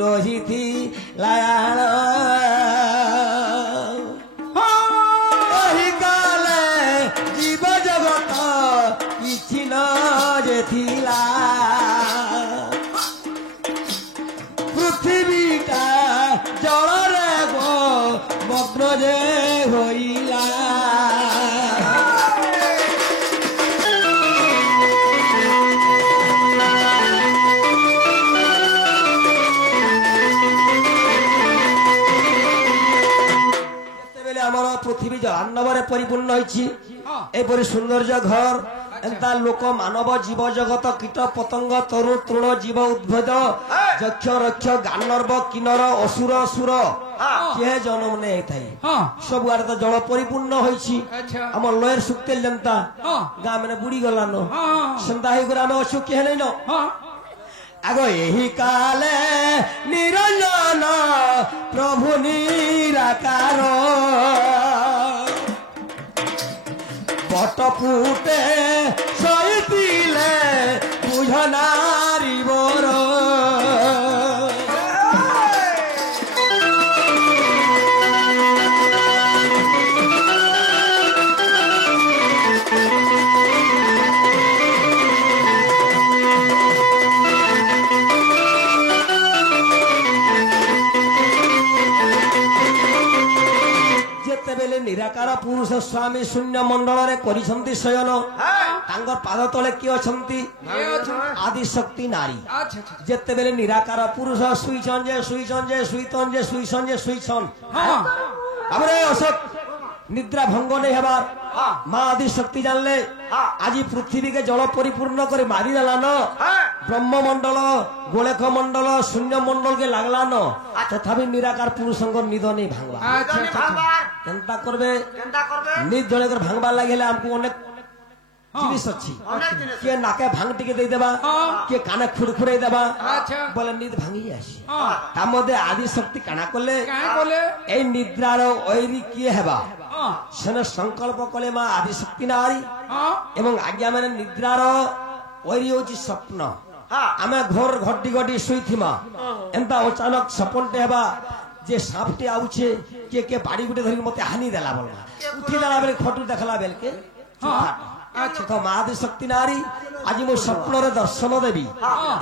ରହିଥି ଲାୟାଳ ଏହି କାଲେ ଜୀବ ଜଗତ କିଛି ନ ଯେ ଥିଲା ପୃଥିବୀଟା ଜଳରେ ମଗ୍ନ ଯେ ହୋଇଲା पृथ्वी जलान्नवरे परिपूर्ण एपरी सौंदर्य घर एंता लोक मानव जीव जगत कीट पतंग तरु तृण जीव उद्भिद यक्ष रक्ष गानर्व किन्नर असुर सुर किए जन्म नहीं थाई सब आड़े तो जल परिपूर्ण आम लयर सुक्तेल जनता गाँ मैंने बुड़ी गलान सेंता आम अच्छु किए नहीं न आग यही काले निरंजन प्रभु निराकार पटपुटे सईतिले बुझ नारी बर निराकार पुरुष स्वामी शून्य मंडल करिसंती शयन तांगर पाद तले किए अछंती आदि शक्ति नारी जेते बेले निराकार पुरुष सुईछन जे सुईछन जे सुईतन जे सुईछन जे सुईछन हमरे अशोक निद्रा भंग नहीं हेबार माँ आदि शक्ति जानले आज पृथ्वी के जल परिपूर्ण कर मारी देला न ब्रह्ममंडल गोलेख मंडल शून्य मंडल के लागला न तथापि निराकार पुरुष निद नहीं भांगवा केनता करबे निज जले कर भांगवा लगे हमको अनेक जिनिस अच्छी के नाके भांग टिके दे देबा के काने खुरखुरे देबा बोले निद भांगी आसी ता मध्ये आदि शक्ति काना कोले ए निद्रार ओइरी किए हेबा सेने संकल्प कले मां आदि शक्ति नारी एवं आज्ञा माने निद्रार ओइरी होची स्वप्न आमे घोर घटी घटी सुईथिमा एंता अचानक सपनटे हेबा जे सापटे आउछे के बाड़ी गुटे धरि मते हानि देला बोलना उठी देला बेले खटु देखला बेल के अच्छा तो महादि शक्ति नारी आज मो स्वप्न रे दर्शन देवी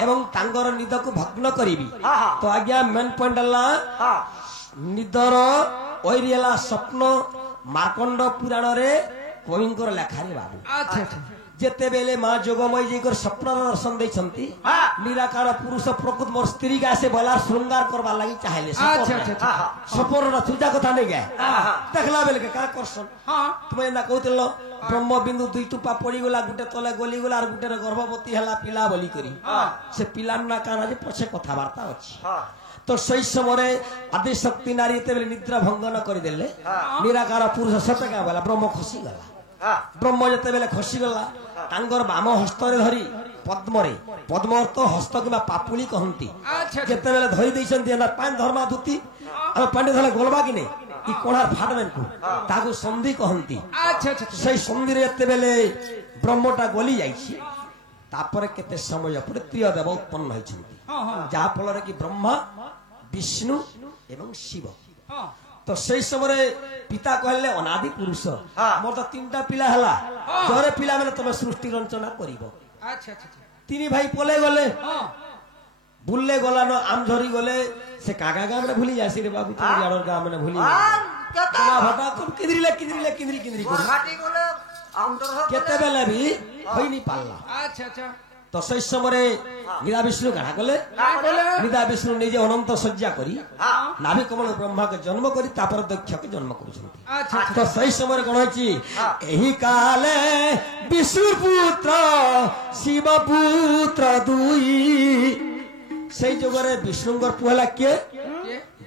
एवं तांगर निद को भग्न करीबी तो आज्ञा मेन पॉइंट हला निदर ओइरियला स्वप्न मार्कंड पुराण रे कविंकर लेखा रे बाबू अच्छा जेते बेले मां जोगमय जी को स्वप्न दर्शन देछंती निराकार पुरुष प्रकृत मोर स्त्री का से बला श्रृंगार करबा लागि चाहेले सपोर न तुजा कथा नै गए देखला बेले के का करसन तुमे ना कहतलो ब्रह्म बिंदु दुई टुपा पड़ी गला गुटे तले गली गला और गुटे गर्भवती हला पिला बोली करी से पिला ना काना जे पछे कथा वार्ता अछि तो सही समय आदि शक्ति नारी तेबे निद्रा भंगन कर देले निराकार पुरुष सते का बोला ब्रह्म खसी गला ब्रह्म जते बेले खसी गला तांगर बाम हस्त रे धरी पद्मरे पद्म तो हस्त किबा पापुली कहंती जते बेले धरी दैछंती ना पान धर्मा धुती और पांडे धले गोलबा कि नै ई कोणार फाटमेन को ताको संधि कहंती अच्छा अच्छा सही संधि रे जते बेले ब्रह्मटा गली जाईछि तापर केते समय पर त्रिय देव उत्पन्न होइछंती जा फल रे कि ब्रह्मा विष्णु एवं शिव तो सही समय पिता कहले अनादि पुरुष मोर तो तीनटा पिला हला जरे पिला माने तमे सृष्टि रचना करिवो अच्छा अच्छा तीन भाई पले गले भूलले गला न आम झरी गले से काका गाम रे भूली जासी रे बाबू तोर यार गाम में भूली तमा भटा कब किदरिले किदरिले किदरी किदरी घाटी गले आउंटर हो केते बेले भी होई नि पाल्ला अच्छा अच्छा तो सही समय निदा विष्णु गाना गले निदा विष्णु निजे अनंत सज्जा करी नाभि कमल ब्रह्मा के जन्म करी तापर दक्ष के जन्म करूछंती तो सही समय कोन होची एही काले विष्णु पुत्र शिव पुत्र दुई सही जगरे विष्णुंगर पुहला के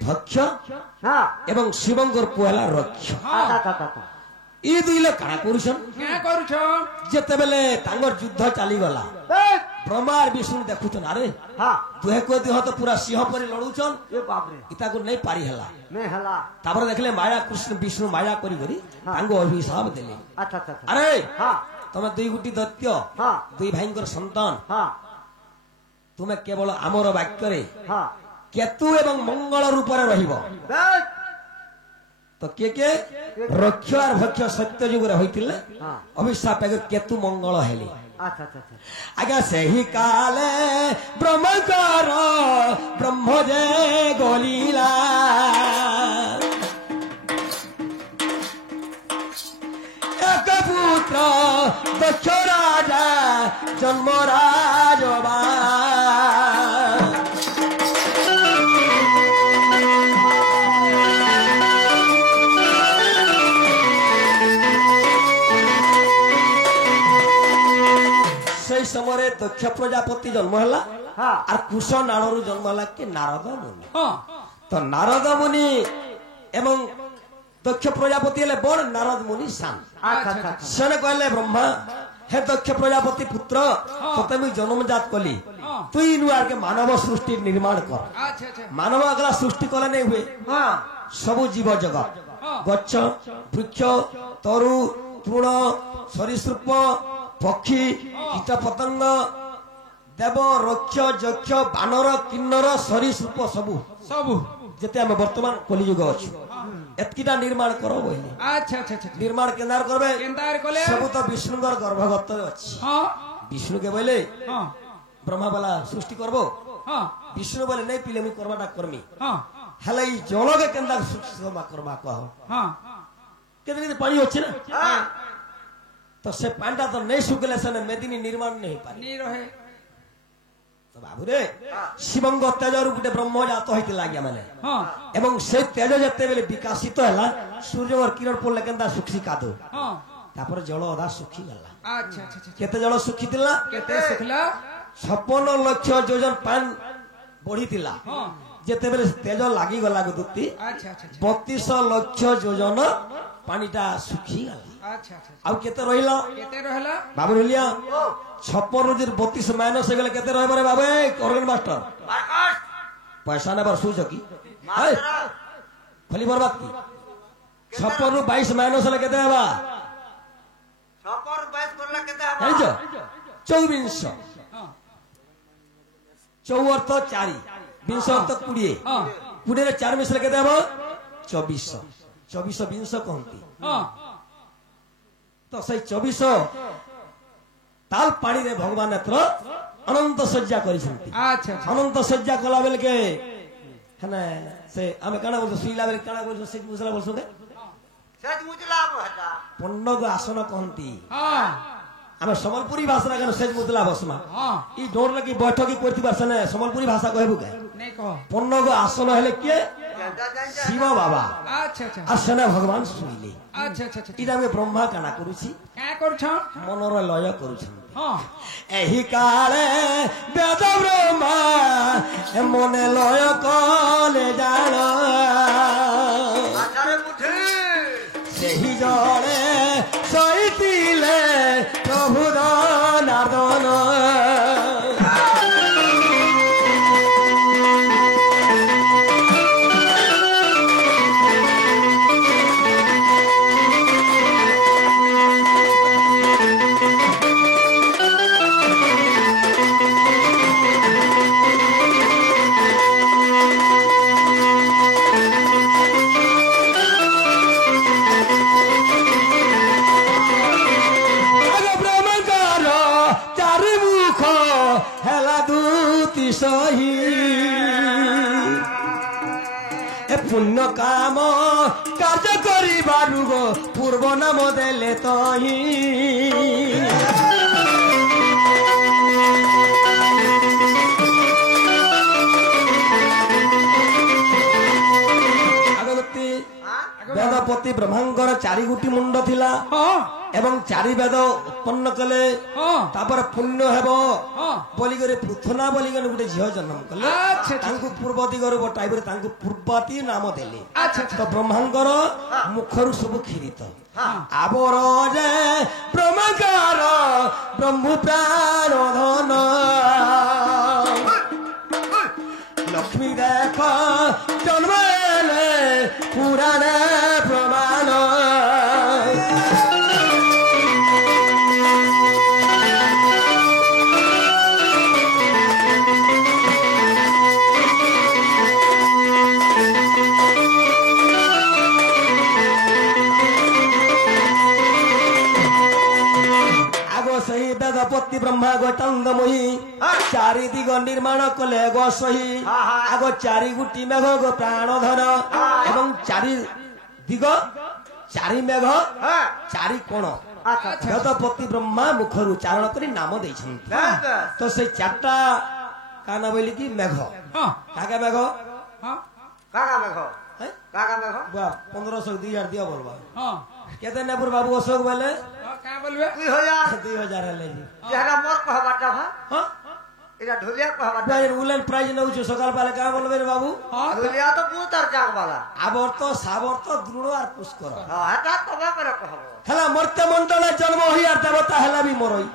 भक्ष एवं शिवंगर पुहला रक्ष ई दुइले काना करूछन क्या करूछन जते बेले तांगर युद्ध चाली गला ब्रह्मार विष्णु देखुछन अरे तुहे को देह तो पूरा सिंह परि लड़ुछन ए बाप रे इता को नहीं पारी हला नहीं हला तापर देखले माया कृष्ण विष्णु माया करी करी तांगो अभिशाप देले अच्छा अच्छा अरे तमे दुई गुटी दैत्य दुई भाईंकर संतान तुम्हें केवल आमर वाक्य रे केतु एवं मंगल रूप रहिबो तो के रक्ष और भक्ष सत्य जुग होइतिले अभिशाप केतु मंगल हेले आज्ञा सही काले ब्रह्मकर ब्रह्म जे गलीला एक पुत्र दक्ष राजा जन्मराज समय दक्ष प्रजापति जन्म है और कुश नाड़ू जन्म है कि नारद मुनि तो नारद मुनि एवं दक्ष प्रजापति हेले बड़ नारद मुनि सान से कहले ब्रह्मा हे दक्ष प्रजापति पुत्र तोते मुझे जन्मजात कली तुई नुआर के मानव सृष्टि निर्माण कर मानव अगला सृष्टि कले नहीं हुए सबु जीव जगत गच्छ वृक्ष तरु तृण सरीसृप पक्षी कीट पतंग देव रक्ष जक्ष बानर किन्नर सरीसृप सबु सबु जेते हम वर्तमान कलियुग अछि एतकीटा निर्माण करो बोले अच्छा अच्छा अच्छा निर्माण केंदार करबे केंदार कोले सब तो विष्णुगर गर्भगत अछि हां विष्णु के बोले हां ब्रह्मा वाला सृष्टि करबो हां विष्णु बोले नहीं पिले मी करबाटा करमी हां हलै जल के केंदार सृष्टि करबा कहो हां केते पानी अछि ना हां तो से पांडा तो नहीं सुखले से मेदिनी निर्माण नहीं पारे नहीं रहे तो बाबू रे शिवंग तेज रूप ब्रह्म जात होइते लाग्या माने हां एवं से तेज जते बेले विकसित हला सूर्य और किरण पड़ले केंदा सुखी कादो हां तापर जल अदा सुखी गला अच्छा अच्छा केते जल सुखी दिला केते सुखला 56 लाख योजन पान बढ़ी दिला हां जेते बेले तेज लागि गला गुदुती अच्छा अच्छा 32 लाख योजन पानीटा सुखी गला अच्छा अच्छा अब केते रहिला बाबू रहिया 56 ରୁ 32 माइनस हे गेले केते रहबे रे बाबू ऑर्गन मास्टर पैसा ने बरसु जकी खाली बर्बाद की 56 ରୁ 22 माइनस ले केते हबा 56 ରୁ 22 करला केते हबा है जो 24 4 अर्थ 4 20 अर्थ 20 20 रे 4 मिस ले केते हबा 24 24 20 कहंती हां तो से 24 ताल पानी रे भगवान एत्र अनंत सज्जा करिसंती अच्छा अनंत सज्जा कला बेल के हने से हमें काना बोल सुईला बेल काना बोल से मुसला बोल सुके सेज मुजला हटा पन्नग आसन कहंती हां हमें संबलपुरी भाषा का सेज मुजला बसमा हां ई डोर लगी बैठकी करती बसने संबलपुरी भाषा कहबु के नहीं कहो पन्नग आसन हेले के शिव बाबा अच्छा अच्छा आसना भगवान सुइले अच्छा अच्छा अच्छा इदा में ब्रह्मा काना करूची क्या करछ मनोर लय करूछ हां एही काले वेद ब्रह्मा मने लय कले जान आचारे मुठे सेही जणे सहितिले प्रभु नारदन पुण्य काम कार्य करिबारु गो पूर्व नाम देले तही वेदपति ब्रह्मांकर 4 गोटी मुंड थिला एवं 4 वेद उत्पन्न कले तापर पुण्य हेबो बोली करे पृथना बोली करे गुटे झियो जन्म कले तांकु पूर्व दिगरो बटाइबर तांकु पूर्वती नाम देले अच्छा तो ब्रह्मांकर मुखरु सब खिरित आबर जे ब्रह्मांकर ब्रह्म प्राण धन लक्ष्मी देख जन्म पुराण प्रमाण ବେଦପତି ବ୍ରହ୍ମା ଗୌତମୋହି ଚାରି ଦିଗ ନିର୍ମାଣ କଲେ ଗୋ ସହି ଆଗ ଚାରି ଗୋଟି ମେଘ ଗୋ ପ୍ରାଣ ଧନ ଏବଂ ଚାରି ଦିଗ ଚାରି ମେଘ ଚାରି କୋଣ ବେଦପତି ବ୍ରହ୍ମା ମୁଖରୁ ଉଚ୍ଚାରଣ କରି ନାମ ଦେଇଛନ୍ତି ତ ସେ ଚାରିଟା କାନା ବୋଇଲି କି ମେଘ କାକା ମେଘ କାକା ମେଘ କାକା ମେଘ 1500 2000 ଦିଅ ବୋଲବା କେତେ ନେବୁର ବାବୁ ଅଶୋକ ବେଲେ क्या बोलबे 2000 हेले जी जेहरा मोर कहबाटा हां एटा ढोलिया कहबाटा भाई उलन प्राइज नउछु सकाल पाले का बोलबे रे बाबू ढोलिया तो बहुत और जाग वाला आबर्त साबर्त दृढ़ और पुष्कर हां एटा तबा करे कहबो हला मर्त्य मंडल जन्म होई और देवता हला भी मरई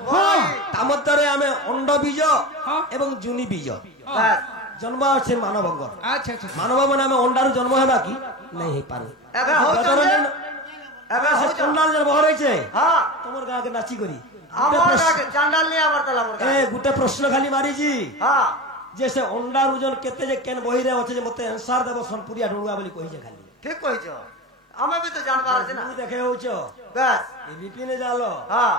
तामतरे हमें अंड बीज एवं जुनी बीज जन्म আছে মানবঙ্গর আচ্ছা আচ্ছা মানব মানে আমি অন্ডারু জন্ম হেবা কি নাই হে পারু এবে হচ্ছে এবে সে চন্ডাল যে বহর হইছে হ্যাঁ তোমার গাকে নাচি করি আমার গাকে চান্ডাল নি আবার তালা মোর এ গুটে প্রশ্ন খালি মারিজি হ্যাঁ যে সে অন্ডার ওজন কেতে যে কেন বহিরে আছে যে মতে আনসার দেব সনপুরিয়া ঢুড়ুয়া বলি কইছে খালি ঠিক কইছো আমি भी तो जानবার আছে না তুমি দেখে হউছো বাস এই বিপিনে জালো হ্যাঁ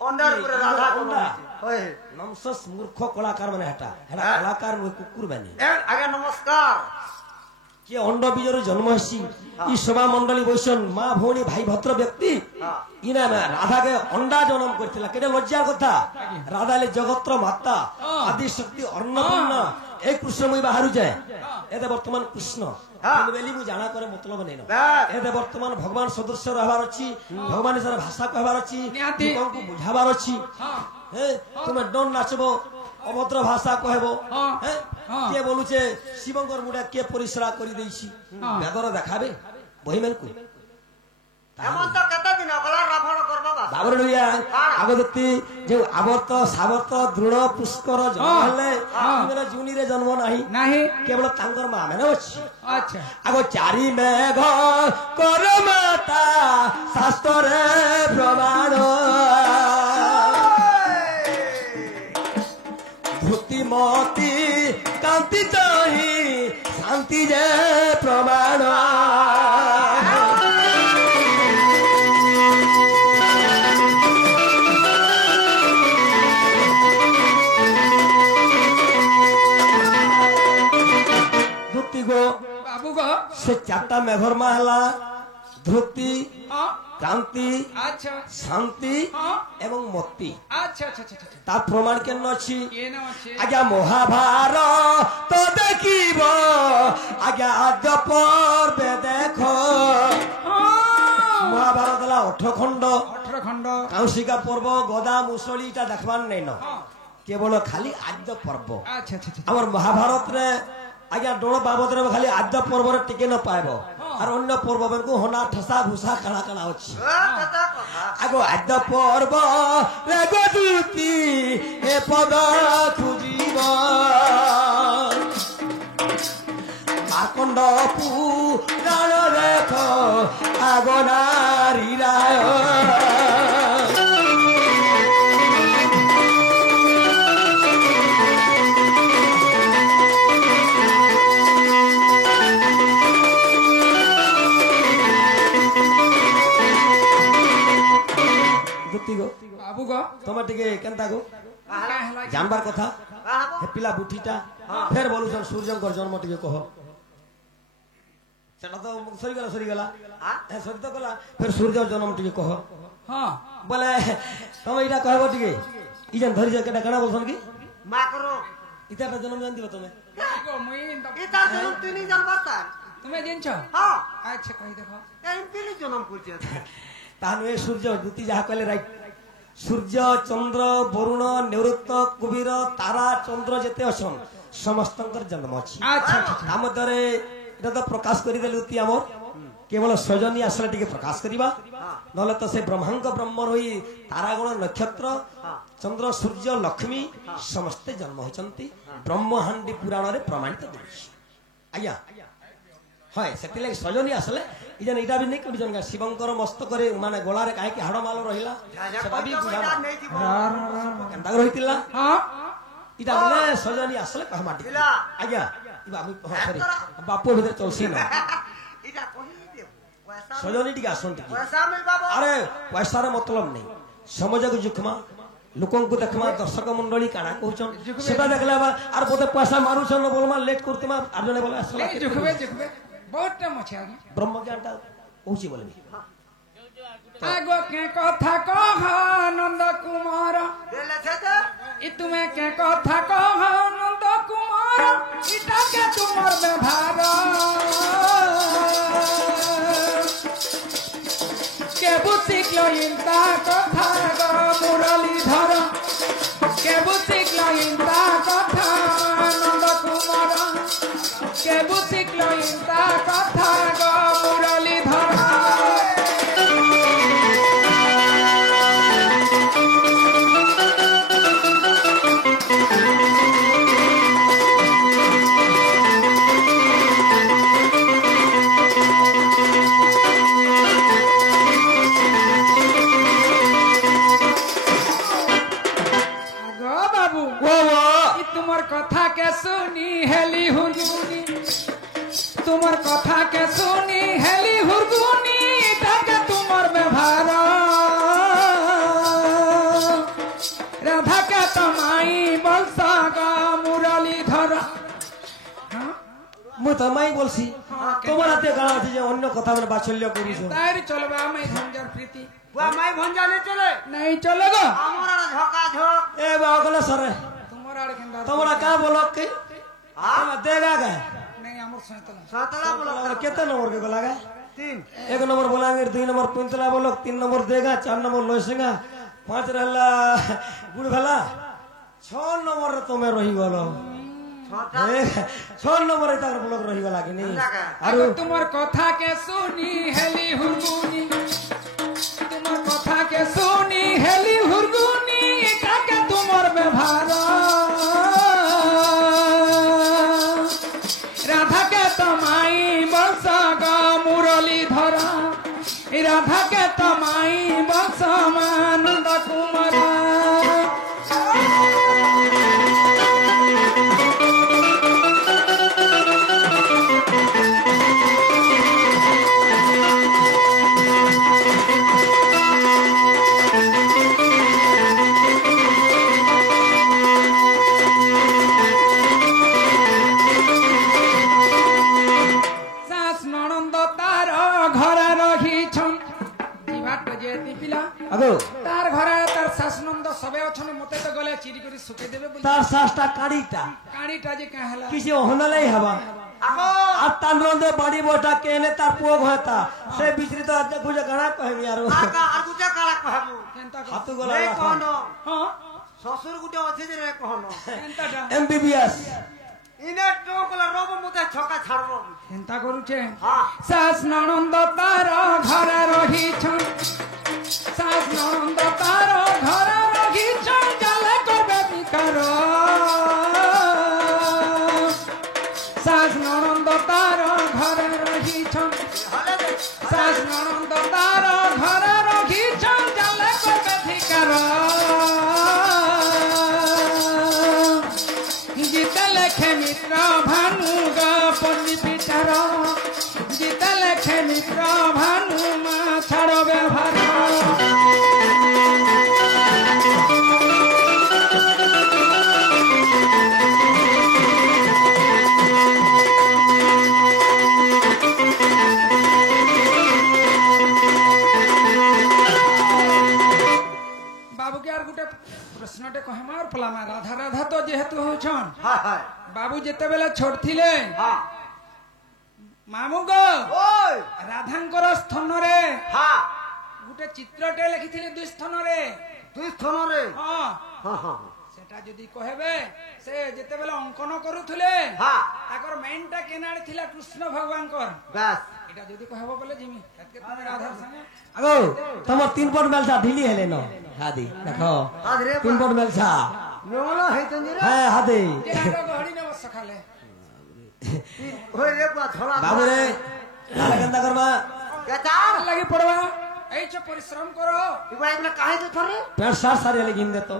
অন্ডার উপরে রাধা কোনা ওই নমসস মূর্খ কলাকার মানে হেটা হেটা কলাকার নয় কুকুর মানে আগে নমস্কার যে অন্ড বীজর জন্ম হইছি ই সভা মণ্ডলী বৈশন মা ভৌণী ভাই ভদ্র ব্যক্তি ইনা রাধাকে অন্ডা জন্ম করছিল কেটে লজ্জার কথা রাধালে জগত্র মাতা আদি শক্তি অন্নপূর্ণা এই কৃষ্ণময়ী বাহারু যায় এতে বর্তমান কৃষ্ণ বেলি মু জানা করে মতলব নেই এতে বর্তমান ভগবান সদস্য রহবার অছি ভগবান হিসাবে ভাষা কহবার অছি লোকଙ୍କୁ বুঝাবার অছি হ্যাঁ তুমি ডন নাচব অভদ্র ভাষা কহব হ্যাঁ কে বলুছে শিবঙ্কর মুড়া কে পরিশ্রা করে দিয়েছি বেদর দেখাবে বহিমেনকু এমন তো কত দিন কলা রাভণ করবা বাবা বাবর লইয়া আগদত্তি যে আবর্ত সাবর্ত দৃঢ় পুষ্কর জন্ম হলে ইমের জুনিরে জন্ম নাহি নাহি কেবল তাঙ্কর মা মানে ଅଛି আচ্ছা আগ চারি মেঘ কর মাতা শাস্ত্রে প্রমাণ ধুতিমতি কান্তি চাহি শান্তি যে প্রমাণ ধুতি গো বাবু গো সে চারটা মেঘর মা হেলা ধুতি ক্রান্তি আচ্ছা শান্তি এবং মতি আচ্ছা আচ্ছা আচ্ছা তার প্রমাণ কেন ଅଛି কেন আছে আজ্ঞা মহাভারত দেখিব আজ্ঞা আদ্য পর্বে দেখো মহাভারত হলা 18 খণ্ড 18 খণ্ড কাউশিকা পর্ব গদা মুসলি এটা দেখবার নাই ন কেবল খালি আদ্য পর্ব আচ্ছা আচ্ছা আমার মহাভারত রে আজ্ঞা ডোল বাবদ রে খালি আদ্য পর্বরে টিকে ন পাইব আর অন্য পর্ব বেলকু হনা ঠসা ভুসা কালা কালা ଅଛି আগ আদ্য পর্ব রে গদুতি এ পদ খুজিব আকন্দ পুরাণ রেখ আগ নারী রায় বাবু গো তোমার টিকে কেনতা গো জানবার কথা হে পিলা বুঠিটা ফের বলুছন সূর্যঙ্কর জন্ম টিকে কহ সেটা তো সরিগলা হ্যাঁ সরি তো গলা ফের সূর্য জন্ম টিকে কহ হ্যাঁ বলে তুমি এটা কহব টিকে ইজন ধরি যে কেটা কেনা বলছন কি মা করো ইতাটা জন্ম জান দিবা তুমি গো মুই ইতা জন্ম তিনি জানবা তা তুমি জানছ হ্যাঁ আচ্ছা কই দেখো এই তিনি জন্ম করছে তাহলে এই সূর্য দুটি যাহা কইলে রাইট সূর্য চন্দ্র বরুণ নিবৃত্ত কুবীর তারা চন্দ্র যেতে অছন সমস্তଙ୍କର জন্ম ଅଛି আচ্ছা ତା ମଧ୍ୟରେ এটা তো প্রকাশ করে দেলু তুই আমার কেবল সজনী আসলে টিকে প্রকাশ করিবা নহলে তো সে ব্রহ্মাঙ্ক ব্রহ্মর হই তারাগণ নক্ষত্র চন্দ্র সূর্য লক্ষ্মী সমস্তে জন্ম হইছন্তি ব্রহ্মহান্ডি পুরাণরে প্রমাণিত দৃশ্য আজ্ঞা হয় সেতিলে সজনী আসলে ইজন এটা বি নেই করিছন গা শিবঙ্কর মস্তকরে মানে গলারে কাহেকি হাড় মাল রহিলা সেটা বি বুঝাবা কেনতা রহিতিলা হ্যাঁ এটা মানে সজনী আসলে কহমা টিকে আজ্ঞা ইবা আমি সরি বাপু ভিতরে চলছি না এটা কহি দে পয়সা সজনী টিকে আসন টিকে পয়সা মিলবা আরে পয়সার মতলব নেই সমাজকে জুখমা ଲୋକଙ୍କୁ ଦେଖମା ଦର୍ଶକ ମଣ୍ଡଳୀ କାଣା କହୁଛନ୍ ସେଟା ଦେଖଲେ আর বোধ পয়সা মারুছন বলমা লেট করতে মা আর জনে বলে আসলা দেখবে দেখবে বহুত টাইম আছে আগে ব্রহ্মজ্ঞানটা কହୁছি বলবি আগো কে কথা কহ নন্দ কুমার দেলে ছেতে ই তুমি কে কথা কহ নন্দ কুমার ইটা কে তোমার ব্যবহার কে বুঝিকলো ইন্তা কথা গো মুরলীধর কে বুঝিকলো ইন্তা কথা নন্দ কুমার কে বুঝিকলো ইন্তা কথা গো মুরলীধর তোমার কথা কে শুনি হেলি হুরগুনি তোমার কথা কে শুনি হেলি হুরগুনি তাকে তোমার ব্যবহার রাধাকে তোমাই বলসা গা মুরলীধর মুই তোমাই বলছি তোমার হাতে গানা আছে যে অন্য কথা বলে বাৎসল্য করিস তাই চলবে আমি ভঞ্জার প্রীতি বুয়া মাই ভঞ্জা নে চলে নাই চলে গো আমার আর ঝকা ঝক এ বাগলে সরে তোমার আর কেন তোমরা কা বলো কে দেগা গে নাই আমার সৈতলা সাতলা বলো কেতে নম্বর কে গলাগা 3 एक नंबर बोलांगे 2 नंबर कुंतला बोलो 3 नंबर देगा 4 नंबर लोसिंगा 5 रहला गुड़ भला 6 नंबर तुम्हें रही गलो 6 नंबर तक ब्लॉक रही गला कि नहीं আরো তোমার কথা কে শুনি হেলি হুরগুনি তোমার কথা কে শুনি হেলি হুরগুনি কাকে তোমার ব্যবহার রাধাকে তোমাই বলসা গা মুরলীধর রাধাকে তোমাই বলসা নন্দ কুমার আগো তার ঘরে তার শাসনন্দ সবে অছনে মতে তো গলে চিরি করে শুকে দেবে বলি তার শ্বাসটা কাড়িটা কাড়িটা যে কাহলা কিছু হনালাই হবা আগো আর তার নন্দে বাড়ি বটা কেনে তার পুয় ঘটা সে বিচরি তো আজ গুজা গানা কহবি আর আগা আর গুটা কালা কহবো কেনতা হাতু গলা এই কোন হ্যাঁ শ্বশুর গুটা আছে যে রে কোন কেনতাটা এমবিবিএস ইনে টোকলা রব মতে ছকা ছাড়বো কেনতা করুছে হ্যাঁ শাস ননন্দ তার ঘরে রহিছন শাস ননন্দ তার ঘরে রহিছন জালে করবে বিকার শাস ননন্দ তার ঘরে রহিছন শাস ননন্দ তার ঘরে রহিছন জালে করবে বিকার গীতা লেখে মিত্র ভানু গা পল্লী পিঠার গীতা লেখে মিত্র ভানু মা ছাড় ব্যবহার বাবুকে আর গোটে প্রশ্নটে কহমা আর পলামা রাধা রাধা তো যেহেতু হউছন হ্যাঁ হ্যাঁ বাবু যেতেবেলে ছোট থিলে হ্যাঁ মামু গো ওই রাধাঙ্কর স্থানরে হ্যাঁ গোটে চিত্রটে লিখিଥିଲେ দুই স্থানরে তুই স্থানরে হ্যাঁ হ্যাঁ হ্যাঁ সেটা যদি কহেবে সে যেতেবেলে অঙ্কন করুଥିଲେ হ্যাঁ তাকর মেইনটা কেনাড়ে থিলা কৃষ্ণ ভগবানকর ব্যাস এটা যদি কহেব বলে জিমি এতকে তুমি রাধার সঙ্গে আগো তোমার 3 পট মেলসা ঢিলি হেলে ন হাদি দেখো আরে 3 পট মেলসা নোলা হেতন রে হ্যাঁ হাদি যে আটো গহড়ি নেব সকালে ওই রে পা ধলা বাবু রে তাহলে কেনতা করবা কেতা লাগি পড়বা এই যে পরিশ্রম করো ইবা ইবলা কাহে তো থরে পেট সার সারি লাগি হিম দেতো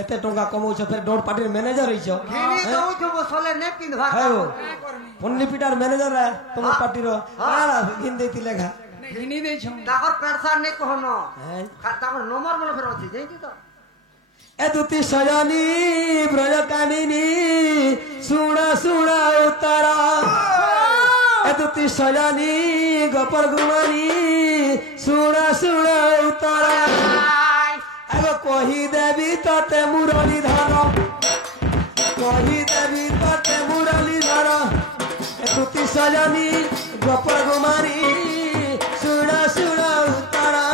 এতে টঙ্কা কমাউছ ফের ডোর পার্টির ম্যানেজার হইছ ঘিনি দউ থব সলে নে পিনভা হ্যাঁ কা করনি পন্নি পিটার ম্যানেজার রে তোমার পার্টির না হিম দেইতি লেখা ঘিনি দেইছ তাকর পেরসার নে কহনো হ্যাঁ তাকর নম্বর মনে ফের আছে যাইতি তো ए दुती सजनी ब्रज कामिनी सुना सुना उतारा ए दुती सजनी गोपर गुमानी सुना सुना उतारा एगो कही देवी तते मुरली धर कही देवी तते मुरली धर ए दुती सजनी गोपर गुमानी सुना सुना उतारा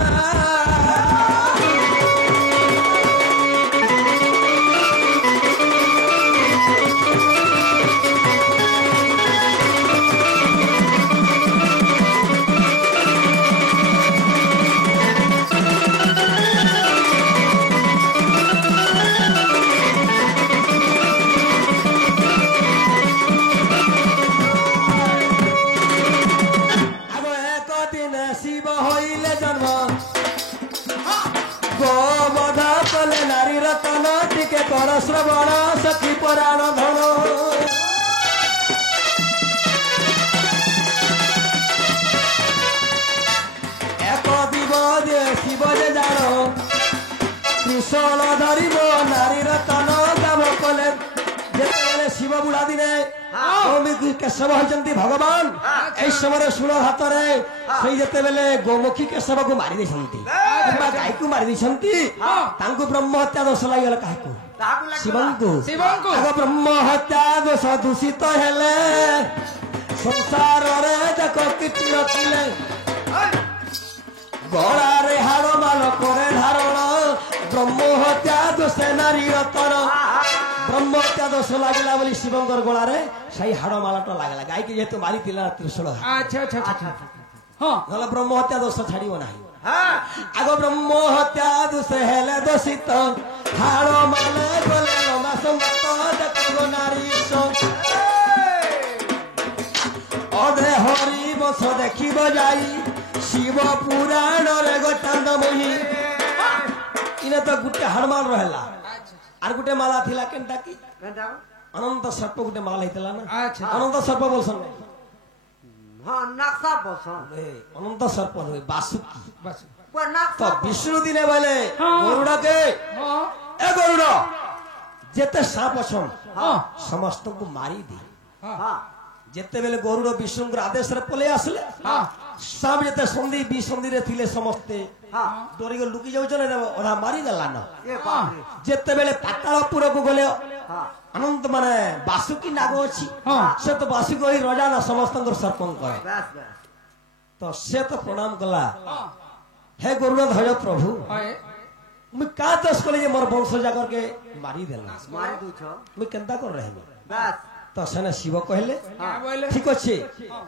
कर श्रवण सखी पुराण धन एक दिव जे शिव जे जान कृष्ण धरिब नारी रतन गाम कले जेतेबेले शिव बुढ़ा दिने केशव होइचंती भगवान एई समय सुण हातरे सेई जेतेबेले गोमुखी केशव को मारी देछंती किबा गाय को मारी देछंती तांको ब्रह्म हत्या दोष लागल काहेको शिवंकु आग ब्रह्म हत्या दोष दूषित हेले संसार रे देखो किति रखिले गला रे हाड़ माल करे धारण ब्रह्म हत्या दोष नारी रतन ब्रह्म हत्या दोष लागला बोली शिवंकर गला रे सही हाड़ मालटा लागला गाय के जेतु मारी तिला त्रिशूल अच्छा अच्छा अच्छा हां गला ब्रह्म हत्या दोष छाड़िबो नाही आग ब्रह्म हत्या दोष हेले दोषित हाड़ माल गले रमा संगत देखो नारी अधे हरि बस देखिब जाई शिव पुराण रे गोटांग मोही इने तो गुटे हाड़माल रहला आर गुटे माला थिला केनटा की अनंत सर्प गुटे माला हितला ना अच्छा अनंत सर्प बोलसन हां नक्शा बसन ए अनंत सर्प होय बासुकी बस पर नक्शा तो विष्णु दिने बोले गरुड़ के हां ए गरुड़ जेते साप अछन हां समस्त को मारी दे हां जेते बेले गरुड़ विष्णु आदेश रे पले आसले हां सब जेते संधि बी संधि रे थिले समस्ते हां डोरी को लुकी जाउ चले ओरा मारी देला ना ए बाप रे जेते बेले पातालपुर को गले हां अनंत माने बासुकी नाग अछि हां से तो बासुकी होई राजा ना समस्त सर्पं करे बस बस तो से तो प्रणाम कला हे गरुड़ ध्वज प्रभु हाय मैं का दस कले जे मोर वंश जाकर के मारी देला मारी दू छ मैं केनता कर रहे बस तो सेना शिव कहले क्या बोले ठीक अच्छे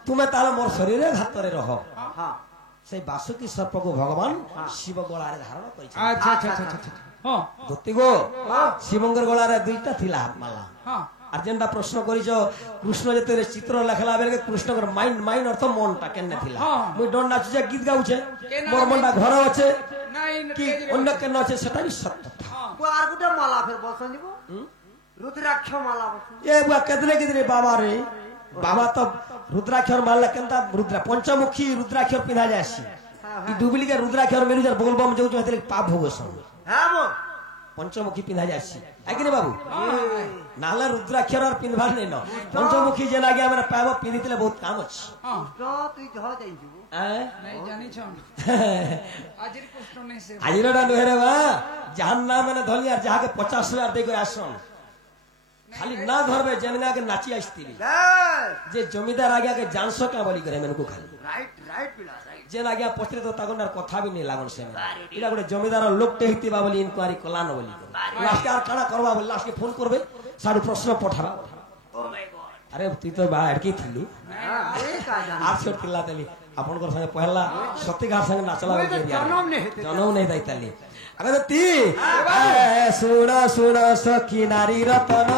तुमे ताले मोर शरीर हाथ रे रह हां से बासुकी सर्प को भगवान शिव गला रे धारण करिछ अच्छा अच्छा अच्छा अच्छा हां धोती गो शिवंकर गला रे दुईटा थिला हाथ माला हां আর যেটা প্রশ্ন করিছ কৃষ্ণ যেতে চিত্র লেখলা বেলে কৃষ্ণর মাইন্ড মাইন্ড অর্থ মনটা কেন থিলা মুই ডন নাচুছে গীত গাউছে মোর মনটা ঘর আছে নাই কি অন্য কেন আছে সেটা বি সত্য को आर गुटे माला फिर बसन दिबो रुद्राक्ष माला बसन এ বুয়া কেদরে কেদরে বাবা রে বাবা তো রুদ্রাক্ষর মারলা কেনতা রুদ্রা পঞ্চমুখী রুদ্রাক্ষর পিনা যায়ছি ই ডুবলিকে রুদ্রাক্ষর মেরুজার বলবম যাউছ হেতলে পাপ ভোগসন हां बो पंचमुखी पिंधा जासी आगे बाबू नाला रुद्राक्षर और पिंधवार नहीं न पंचमुखी जे लागे हमरा पाबो पिंधितले बहुत काम अछि हां तो तू झ जाई जबो नहीं जानी छ आजिर कष्ट नहीं से आजिरडा नहरे बा जहान नाम ने धलिया जहा के 50,000 दे गय आसन खाली ना धरबे जनगा के नाची आस्तीली बस जे जमीदार आगे के जानसो का बोली करे मेनको खाली राइट राइट पिला राइट जे लागे पत्रे तो तागनार कथा भी नहीं लागन से इला गोटे जमीदार लोक टेहिती बा बोली इनक्वारी कलान बोली लास्ट यार काना करबा बोली लास्ट के फोन करबे साडू प्रश्न पठाबा ओ माय गॉड अरे तू तो बाहर की थिलु हां ए का जान आठ छोट तिल्ला तली आपनकर संगे पहला सत्य घाट संगे नाचला ओए तो जनम नहीं दैतली अगर ती सुन सुन सखी नारी रतन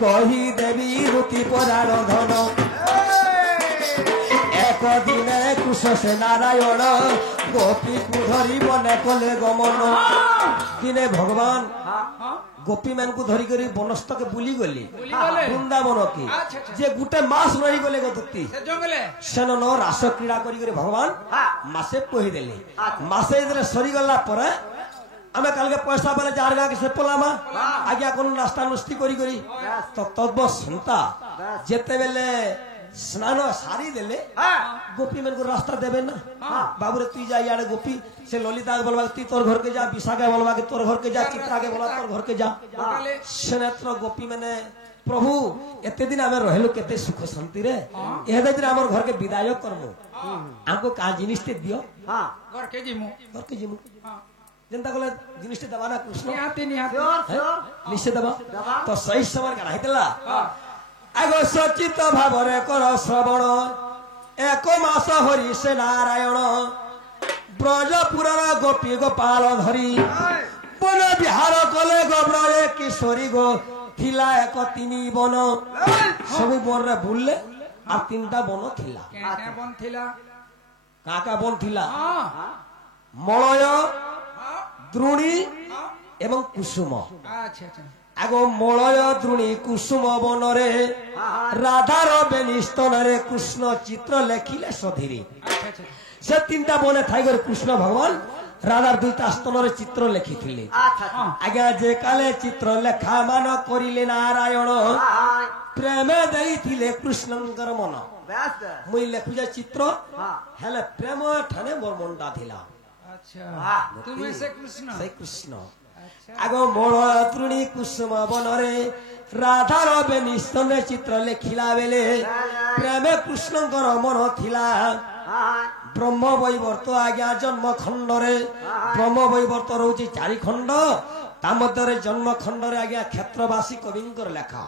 कही देवी रुति पुराण धन एक दिने कुश से नारायण गोपी को धरी बने कले गमन दिने भगवान गोपी मान को धरी करी बनस्थ के बुली गली वृंदावन की जे गुटे मास रही गले गतुती से जंगले सेन न रास क्रीड़ा करी करी भगवान मासे पही देले मासे इधर सरी गला पर ଆମେ କାଲକେ ପଇସା ବେଲେ ଯାହାର ଗାଁକେ ସେ ପଲାମା ଆଜ୍ଞା କୋନ ନାସ୍ତା ନୁସ୍ତି କରି କରି ତ ତଦ୍ବ ସେନ୍ତା ଯେତେବେଲେ ସ୍ନାନ ସାରି ଦେଲେ ଗୋପୀ ମାନଙ୍କୁ ରାସ୍ତା ଦେବେ ନା ବାବୁରେ ତୁଇ ଯା ଇଆଡେ ଗୋପୀ ସେ ଲଲିତା ବୋଲବା ତୁଇ ତୋର ଘରକେ ଯା ବିଶାଖା ବୋଲବା କି ତୋର ଘରକେ ଯା ଚିତ୍ରାକେ ବୋଲବା ତୋର ଘରକେ ଯା ସେନେତ୍ର ଗୋପୀ ମାନେ प्रभु एते दिन आमे रहलु केते सुख शांति रे एहे दिन हमर घर के विदाय करमु हमको का जिनिस ते दियो हां घर के जिमु हां जनता कोले जिनिस ते दबाना कृष्ण निहाती निहाती निश्चय दबा तो सही समय का हितला आगो सचित भावरे कर श्रवण एक मास हरि से नारायण ब्रजपुरर गोपी गोपाल धरी वन विहार कले गोब्रजे किशोरी गो थिला एक तीनी बन सब वन रे बुलले आ तीनटा बन थिला क्या बन थिला काका बन थिला मलय द्रोणी एवं कुसुम अच्छा अच्छा आगो मलय द्रोणी कुसुम बन रे राधार बेनिस्तन रे कृष्ण चित्र लेखिले सधीरी अच्छा अच्छा से तीनटा बने थाइगर कृष्ण भगवान राधार दुईटा स्तन रे चित्र लेखिथिले आज्ञा जे काले चित्र लेखा मान करिले नारायण प्रेम देइथिले कृष्णंकर मन मुई लेखुजे चित्र हेले प्रेम ठाने मोर मनटा थिला अच्छा तुम से कृष्ण से कृष्ण आगो मोर तृणी कुसुम बन रे राधार बेनिस्तन रे चित्र लेखिला बेले प्रेम कृष्णंकर मन थिला ब्रह्म वैवर्त आज्ञा जन्म खंड रे ब्रह्म वैवर्त रोची चारि खंड ता मध्य जन्म खंड रे आज्ञा क्षेत्रवासी कविंकर लेखा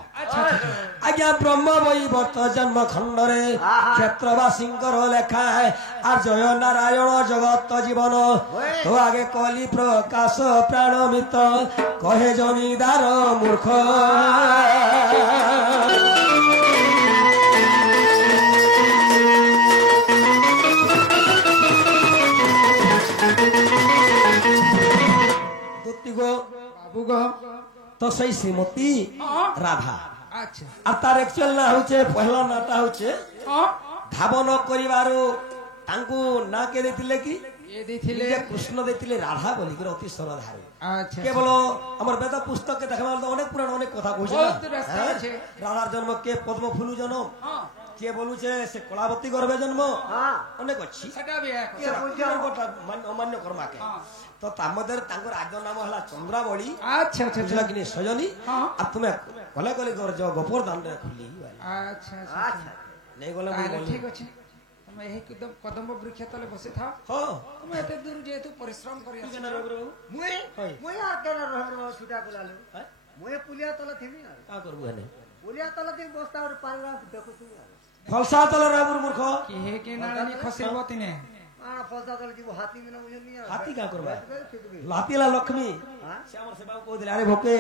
आज्ञा ब्रह्म वैवर्त जन्म खंड रे क्षेत्रवासींकर लेखा आ जय नारायण जगत जीवन तो आगे कली प्रकाश प्राणमित कहे जमीदार मूर्ख तो सही श्रीमती राधा अच्छा आ तार एक्चुअल ना होचे पहला नाटा होचे धावन करिवारो तांको ना के देतिले कि ये देथिले जे कृष्ण देतिले राधा बोली कर अति सरधारी अच्छा केवल हमर वेद पुस्तक के देखबा तो अनेक पुराण अनेक कथा कहै बहुत छै रास्ता छै राधार जन्म के पद्म फूल जन्म हां के बोलू छे से कलावती गर्भे जन्म अनेक अछि सेटा भी है अमान्य कर्मा के तो तामदर तांकर आद्य नाम हला चंद्रावली अच्छा अच्छा बुझला कि सजनी हां आ तुमे कले कले कर जो गोपर दान रे खुली अच्छा अच्छा नहीं गले ताले ठीक अछि तुम एही कदम कदम वृक्ष तले बसे था हां तुम एते दूर जे तू परिश्रम करी केना रबरो मुई आकर रह छुटा बोलाले मुई पुलिया तले थिमी का करबु हने पुलिया तले थी बस्ता और पालरा देखो तू फलसा तले रबुर मूर्ख कि हे के नारानी खसिबो तिने फलसा तले जीव हाथी में मुझे नहीं हाथी का करबा लातीला लक्ष्मी श्यामर सेवा को दिले अरे भोके